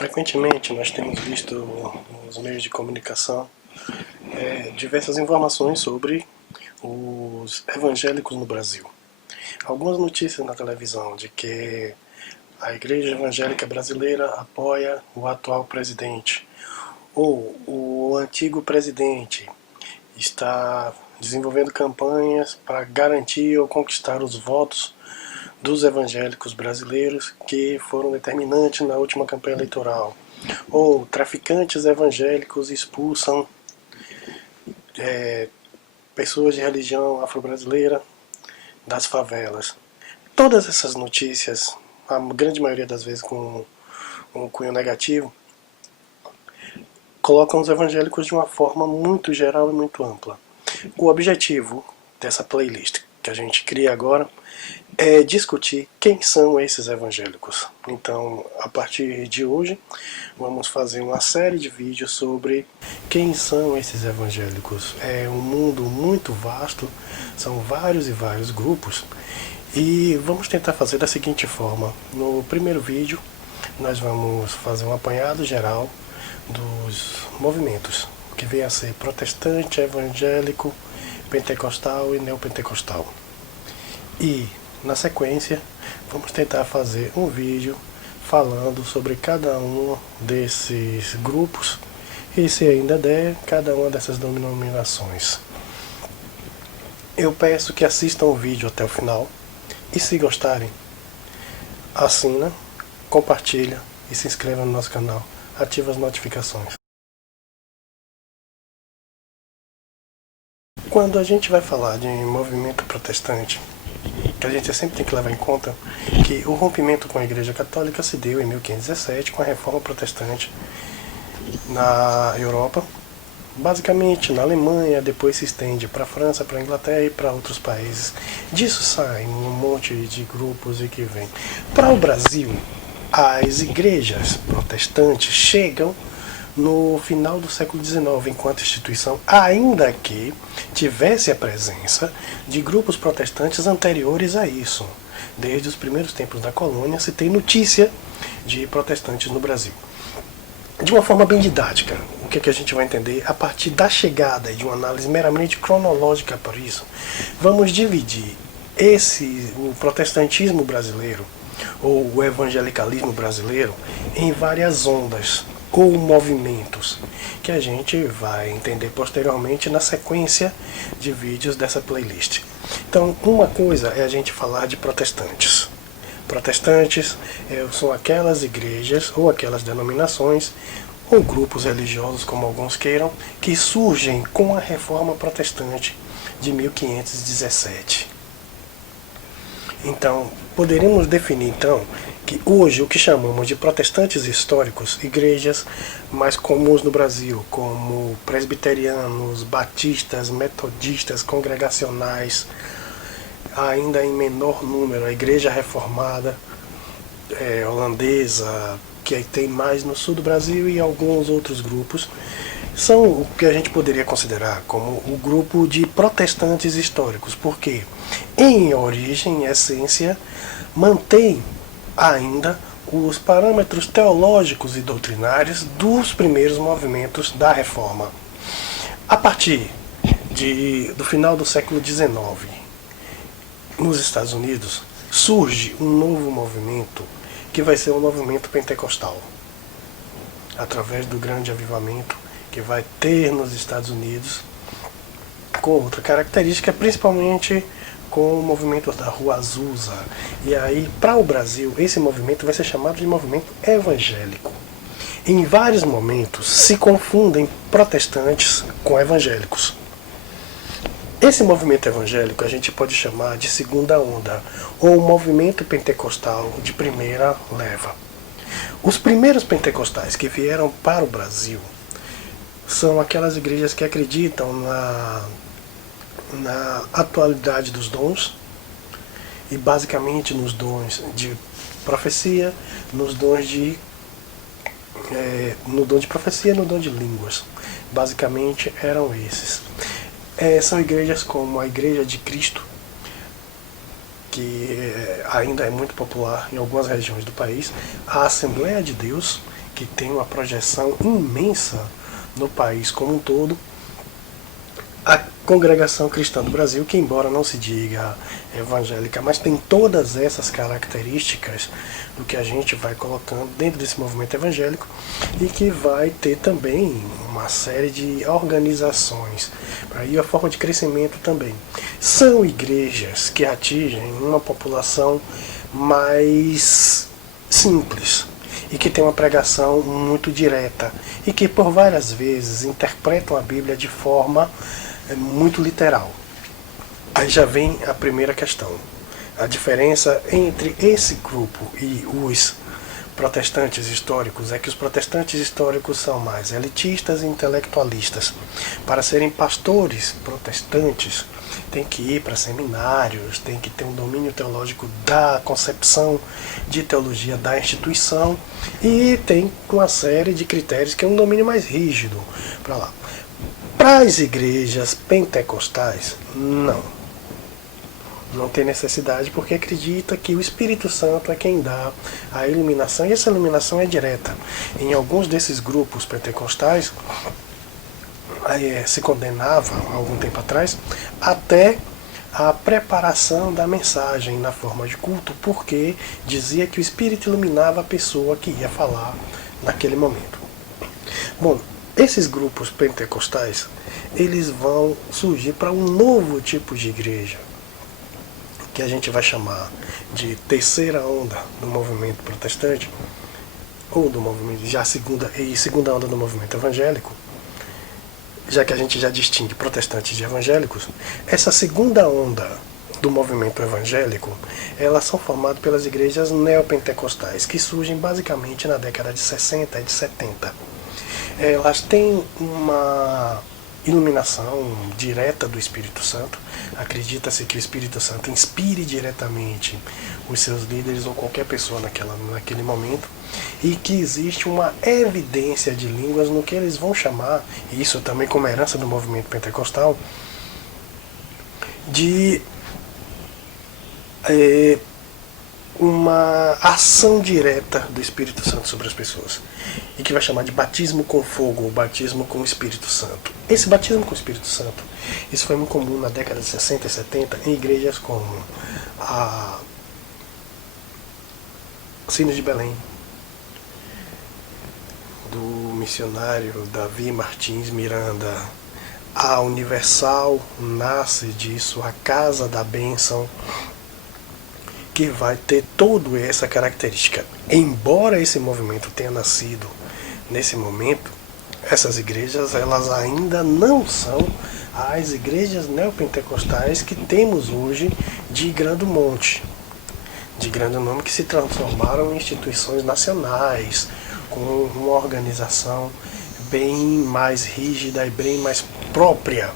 Frequentemente nós temos visto nos meios de comunicação diversas informações sobre os evangélicos no Brasil. Algumas notícias na televisão de que a Igreja Evangélica Brasileira apoia o atual presidente, ou o antigo presidente está desenvolvendo campanhas para garantir ou conquistar os votos dos evangélicos brasileiros que foram determinantes na última campanha eleitoral. Ou traficantes evangélicos expulsam pessoas de religião afro-brasileira das favelas. Todas essas notícias, a grande maioria das vezes com um cunho negativo, colocam os evangélicos de uma forma muito geral e muito ampla. O objetivo dessa playlist que a gente cria agora é discutir quem são esses evangélicos. Então, a partir de hoje, vamos fazer uma série de vídeos sobre quem são esses evangélicos. É um mundo muito vasto, são vários e vários grupos, e vamos tentar fazer da seguinte forma. No primeiro vídeo, nós vamos fazer um apanhado geral dos movimentos, que vem a ser protestante, evangélico, pentecostal e neopentecostal. E, na sequência, vamos tentar fazer um vídeo falando sobre cada um desses grupos e, se ainda der, cada uma dessas denominações. Eu peço que assistam o vídeo até o final e, se gostarem, assina, compartilha e se inscreva no nosso canal. Ativa as notificações. Quando a gente vai falar de movimento protestante, que a gente sempre tem que levar em conta que o rompimento com a Igreja Católica se deu em 1517 com a Reforma Protestante na Europa, basicamente na Alemanha, depois se estende para a França, para a Inglaterra e para outros países. Disso saem um monte de grupos e que vem. Para o Brasil, as igrejas protestantes chegam no final do século XIX, enquanto instituição, ainda que tivesse a presença de grupos protestantes anteriores a isso. Desde os primeiros tempos da colônia se tem notícia de protestantes no Brasil. De uma forma bem didática, o que a gente vai entender a partir da chegada e de uma análise meramente cronológica por isso, vamos dividir o protestantismo brasileiro, ou o evangelicalismo brasileiro, em várias ondas ou movimentos, que a gente vai entender posteriormente na sequência de vídeos dessa playlist. Então, uma coisa é a gente falar de protestantes. Protestantes são aquelas igrejas ou aquelas denominações ou grupos religiosos, como alguns queiram, que surgem com a Reforma Protestante de 1517. Então, poderíamos definir então que hoje o que chamamos de protestantes históricos, igrejas mais comuns no Brasil, como presbiterianos, batistas, metodistas, congregacionais, ainda em menor número, a igreja reformada holandesa, que tem mais no sul do Brasil, e alguns outros grupos, são o que a gente poderia considerar como o grupo de protestantes históricos, porque em origem, em essência, mantém ainda os parâmetros teológicos e doutrinários dos primeiros movimentos da Reforma. A partir do final do século XIX, nos Estados Unidos, surge um novo movimento que vai ser o movimento pentecostal, através do grande avivamento que vai ter nos Estados Unidos, com outra característica, principalmente com o movimento da Rua Azusa. E aí, para o Brasil, esse movimento vai ser chamado de movimento evangélico. Em vários momentos se confundem protestantes com evangélicos. Esse movimento evangélico a gente pode chamar de segunda onda, ou movimento pentecostal de primeira leva. Os primeiros pentecostais que vieram para o Brasil são aquelas igrejas que acreditam na atualidade dos dons, e basicamente nos dons de profecia, no dom de profecia e no dom de línguas. Basicamente eram esses. São igrejas como a Igreja de Cristo, que ainda é muito popular em algumas regiões do país, a Assembleia de Deus, que tem uma projeção imensa no país como um todo, a Congregação Cristã do Brasil, que embora não se diga evangélica, mas tem todas essas características do que a gente vai colocando dentro desse movimento evangélico, e que vai ter também uma série de organizações, aí a forma de crescimento também. São igrejas que atingem uma população mais simples, e que tem uma pregação muito direta, e que por várias vezes interpretam a Bíblia de forma muito literal. Aí já vem a primeira questão. A diferença entre esse grupo e os protestantes históricos é que os protestantes históricos são mais elitistas e intelectualistas. Para serem pastores protestantes, tem que ir para seminários, tem que ter um domínio teológico da concepção de teologia da instituição, e tem uma série de critérios que é um domínio mais rígido para lá. Para as igrejas pentecostais, não. Não tem necessidade, porque acredita que o Espírito Santo é quem dá a iluminação, e essa iluminação é direta. Em alguns desses grupos pentecostais, se condenava, há algum tempo atrás, até a preparação da mensagem na forma de culto, porque dizia que o Espírito iluminava a pessoa que ia falar naquele momento. Bom, esses grupos pentecostais, eles vão surgir para um novo tipo de igreja, que a gente vai chamar de terceira onda do movimento protestante, ou do movimento, já segunda onda do movimento evangélico, já que a gente já distingue protestantes de evangélicos. Essa segunda onda do movimento evangélico, elas são formadas pelas igrejas neopentecostais, que surgem basicamente na década de 60 e de 70. Elas têm uma iluminação direta do Espírito Santo. Acredita-se que o Espírito Santo inspire diretamente os seus líderes ou qualquer pessoa naquele momento, e que existe uma evidência de línguas no que eles vão chamar, e isso também como herança do movimento pentecostal, de uma ação direta do Espírito Santo sobre as pessoas, e que vai chamar de batismo com fogo, ou batismo com o Espírito Santo. Esse batismo com o Espírito Santo, isso foi muito comum na década de 60 e 70 em igrejas como a Sinos de Belém, do missionário Davi Martins Miranda. A Universal nasce disso, a Casa da Bênção, que vai ter toda essa característica. Embora esse movimento tenha nascido nesse momento, essas igrejas, elas ainda não são as igrejas neopentecostais que temos hoje de grande monte, de grande nome, que se transformaram em instituições nacionais, com uma organização bem mais rígida e bem mais própria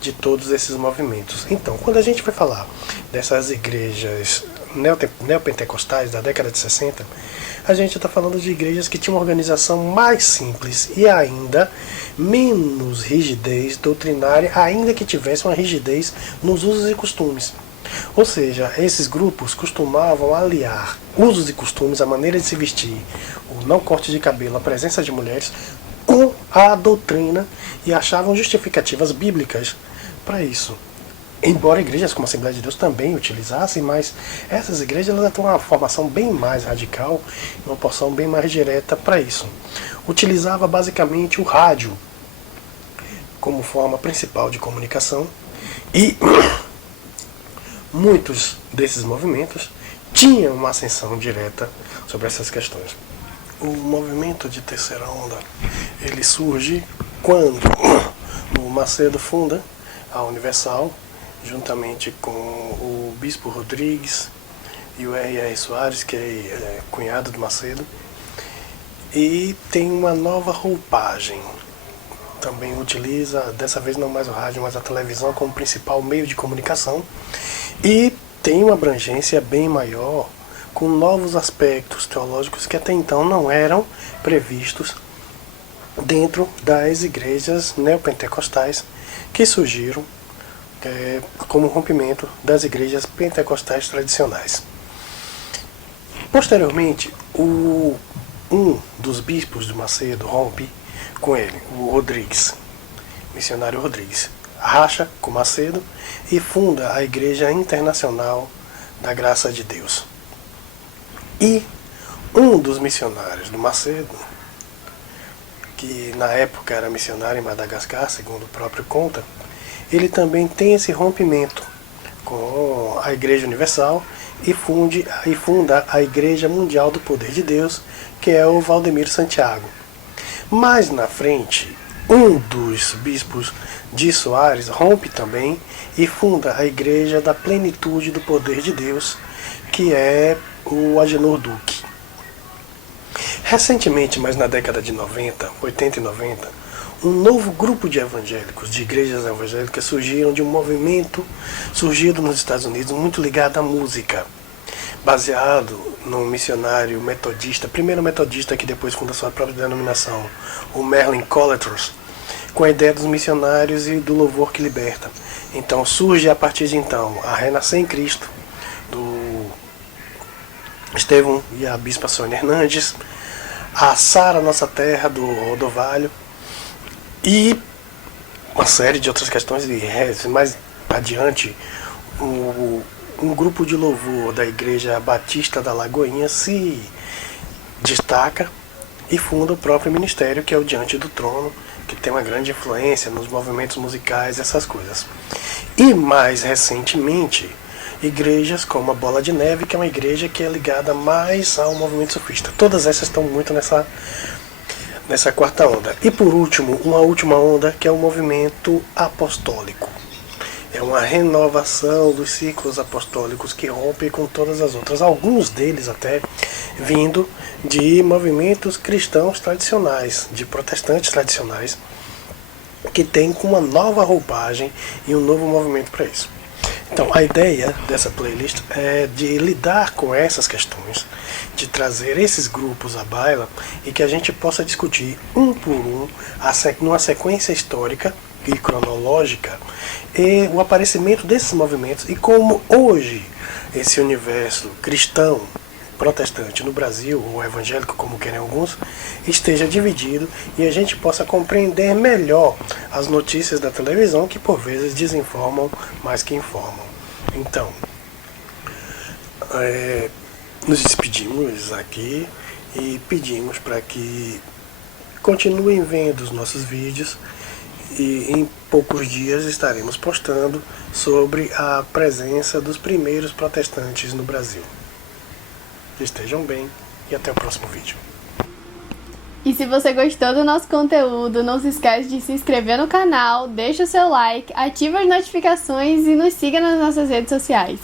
de todos esses movimentos. Então, quando a gente vai falar dessas igrejas neopentecostais da década de 60, a gente está falando de igrejas que tinham uma organização mais simples e ainda menos rigidez doutrinária, ainda que tivesse uma rigidez nos usos e costumes. Ou seja, esses grupos costumavam aliar usos e costumes, a maneira de se vestir, o não corte de cabelo, a presença de mulheres, com a doutrina, e achavam justificativas bíblicas para isso. Embora igrejas como a Assembleia de Deus também utilizassem, mas essas igrejas elas têm uma formação bem mais radical, uma porção bem mais direta para isso. Utilizava basicamente o rádio como forma principal de comunicação, e muitos desses movimentos tinham uma ascensão direta sobre essas questões. O movimento de terceira onda, ele surge quando o Macedo funda a Universal, juntamente com o Bispo Rodrigues e o R.R. Soares, que é cunhado do Macedo, e tem uma nova roupagem. Também utiliza, dessa vez não mais o rádio, mas a televisão como principal meio de comunicação, e tem uma abrangência bem maior, com novos aspectos teológicos que até então não eram previstos dentro das igrejas neopentecostais que surgiram como rompimento das igrejas pentecostais tradicionais. Posteriormente, o um dos bispos de Macedo rompe com ele, o Rodrigues, missionário Rodrigues, racha com Macedo e funda a Igreja Internacional da Graça de Deus. E um dos missionários do Macedo, que na época era missionário em Madagascar, segundo o próprio conta, ele também tem esse rompimento com a Igreja Universal e funda a Igreja Mundial do Poder de Deus, que é o Valdemiro Santiago. Mais na frente, um dos bispos de Soares rompe também e funda a Igreja da Plenitude do Poder de Deus, que é o Agenor Duque. Recentemente, mas na década de 90, 80 e 90, um novo grupo de evangélicos, de igrejas evangélicas, surgiram de um movimento surgido nos Estados Unidos muito ligado à música, baseado no missionário metodista, primeiro metodista que depois funda sua própria denominação, o Merlin Colletors, com a ideia dos missionários e do louvor que liberta. Então surge a partir de então a Renascer em Cristo, do Estevão e a Bispa Sônia Hernandes, a Sara Nossa Terra, do Rodovalho, e uma série de outras questões. E mais adiante, um grupo de louvor da Igreja Batista da Lagoinha se destaca e funda o próprio ministério, que é o Diante do Trono, que tem uma grande influência nos movimentos musicais, essas coisas. E mais recentemente, igrejas como a Bola de Neve, que é uma igreja que é ligada mais ao movimento sufista. Todas essas estão muito nessa quarta onda. E por último, uma última onda, que é o movimento apostólico. É uma renovação dos ciclos apostólicos que rompe com todas as outras. Alguns deles até vindo de movimentos cristãos tradicionais, de protestantes tradicionais, que tem com uma nova roupagem e um novo movimento para isso. Então, a ideia dessa playlist é de lidar com essas questões, de trazer esses grupos à baila e que a gente possa discutir um por um, numa sequência histórica e cronológica, e o aparecimento desses movimentos e como hoje esse universo cristão protestante no Brasil, ou evangélico como querem alguns, esteja dividido e a gente possa compreender melhor as notícias da televisão, que por vezes desinformam mais que informam. Então, nos despedimos aqui e pedimos para que continuem vendo os nossos vídeos, e em poucos dias estaremos postando sobre a presença dos primeiros protestantes no Brasil. Estejam bem e até o próximo vídeo. E se você gostou do nosso conteúdo, não se esquece de se inscrever no canal, deixa o seu like, ativa as notificações e nos siga nas nossas redes sociais.